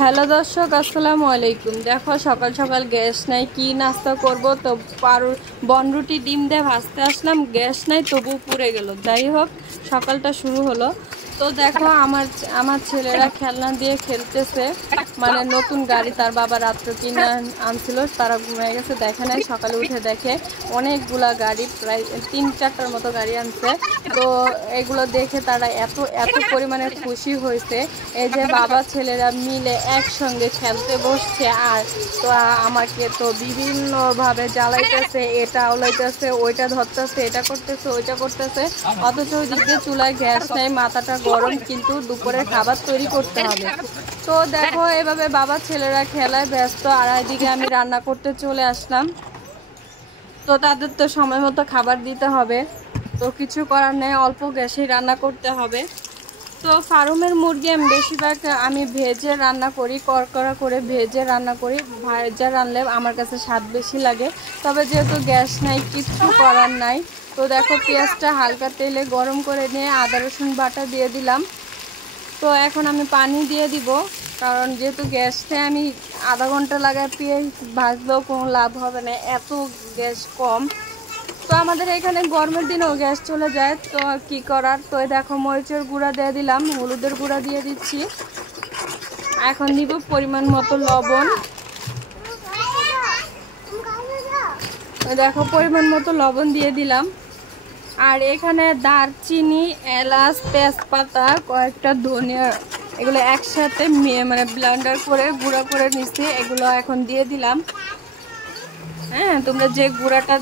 Hello দর্শক, আসসালামু আলাইকুম। দেখো সকাল সকাল গ্যাস নাই, কি নাস্তা করব? তো বনরুটি ডিম দিয়ে ভাজতে আসলাম, গ্যাস নাই, তবু পুড়ে গেল। যাই হোক, সকালটা শুরু হলো। তো দেখো আমার আমার ছেলেরা খেলনা দিয়ে খেলতেছে, মানে নতুন গাড়ি তার বাবা রাত্রে কিনে আনছিল, তারা ঘুমিয়ে গেছে, দেখে নাই। সকালে উঠে দেখে অনেকগুলা গাড়ি, প্রায় 3-4টার মতো গাড়ি আনছে। তো এগুলো দেখে তারা এত এত পরিমাণে খুশি হয়েছে। এই যে বাবা ছেলেরা মিলে একসঙ্গে খেলতে বসছে, আর তো আমাকে তো বিভিন্নভাবে জ্বালাইতেছে, এটা ওলাইতেছে, ওইটা ধরতেছে, এটা করতেছে, ওইটা করতেছে। অথচ ওই দিক দিয়ে চুলায় গ্যাস নেই, মাথাটা গরম, কিন্তু দুপুরের খাবার তৈরি করতে হবে। তো দেখো এভাবে বাবা ছেলেরা খেলায় ব্যস্ত, আর এদিকে আমি রান্না করতে চলে আসলাম। তো তাদের তো সময় মতো খাবার দিতে হবে, তো কিছু করার নেই, অল্প গ্যাসেই রান্না করতে হবে। তো ফার্মের মুরগি আমি বেশিরভাগ ভেজে রান্না করি, কড়কড়া করে ভেজে রান্না করি। ভাজা রান্নলে আমার কাছে স্বাদ বেশি লাগে। তবে যেহেতু গ্যাস নাই, কিচ্ছু করার নাই। তো দেখো পেঁয়াজটা হালকা তেলে গরম করে নিয়ে আদা রসুন বাটা দিয়ে দিলাম। তো এখন আমি পানি দিয়ে দিব, কারণ যেহেতু গ্যাস নেই, আমি আধা ঘন্টা লাগায় পেঁয়াজ ভাজলেও কোনো লাভ হবে না, এত গ্যাস কম। তো আমাদের এখানে গরমের দিনেও গ্যাস চলে যায়, তো কি করার। তো দেখো মরিচের গুঁড়া দিয়ে দিলাম, হলুদের গুঁড়া দিয়ে দিচ্ছি। এখন দিব পরিমাণ মতো লবণ। দেখো পরিমাণ মতো লবণ দিয়ে দিলাম। আর এখানে দারচিনি, এলাচ, তেজপাতা, কয়েকটা ধনিয়া, এগুলো একসাথে মানে ব্লেন্ডার করে গুঁড়া করে নিচ্ছি, এগুলো এখন দিয়ে দিলাম। হ্যাঁ, তোমরা যে গুঁড়াটা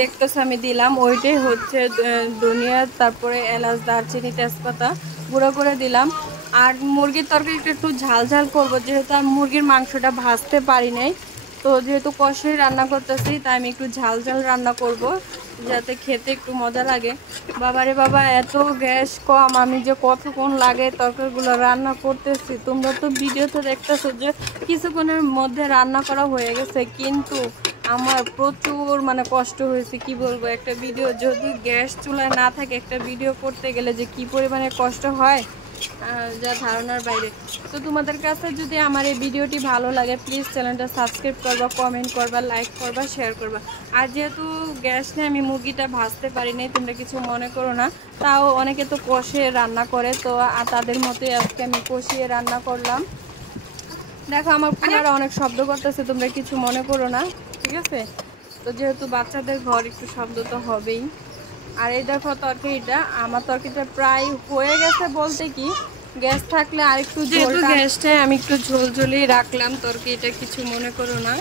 দেখতেছো আমি দিলাম, ওইটাই হচ্ছে ধনিয়া, তারপরে এলাচ, দারচিনি, তেজপাতা গুঁড়ো করে দিলাম। আর মুরগির তরকারিটা একটু ঝাল ঝাল করবো, যেহেতু আমি মুরগির মাংসটা ভাজতে পারি নাই। তো যেহেতু কষাই রান্না করতেছি, তাই আমি একটু ঝাল ঝাল রান্না করব, যাতে খেতে একটু মজা লাগে। বাবারে বাবা, এত গ্যাস কম, আমি যে কতক্ষণ লাগে তরকারিগুলো রান্না করতেছি। তোমরা তো ভিডিওতে দেখতেছো যে কিছুক্ষণের মধ্যে রান্না করা হয়ে গেছে, কিন্তু আমার প্রচুর মানে কষ্ট হয়েছে। কি বলবো, একটা ভিডিও যদি গ্যাস চুলায় না থাকে, একটা ভিডিও করতে গেলে যে কি পরিমাণে কষ্ট হয়, যা ধারণার বাইরে। তো তোমাদের কাছে যদি আমার এই ভিডিওটি ভালো লাগে, প্লিজ চ্যানেলটা সাবস্ক্রাইব করবা, কমেন্ট করবা, লাইক করবা, শেয়ার করবা। আর যেহেতু গ্যাস নিয়ে আমি মুরগিটা ভাজতে পারি নাই, তোমরা কিছু মনে করো না। তাও অনেকে তো কষিয়ে রান্না করে, তো তাদের মতোই আজকে আমি কষিয়ে রান্না করলাম। দেখো আমার পুনারা অনেক শব্দ করতেছে, তোমরা কিছু মনে করো না, ঠিক আছে? তো যেহেতু বাচ্চাদের ঘর, একটু শব্দ তো হবেই। আর এই দেখো তরকারিটা, আমার তরকারিটা প্রায় হয়ে গেছে বলতে কি, গ্যাস থাকলে আর একটু, যেহেতু গ্যাসটায় আমি একটু ঝোল ঝোলই রাখলাম তরকারিটা, কিছু মনে করো না।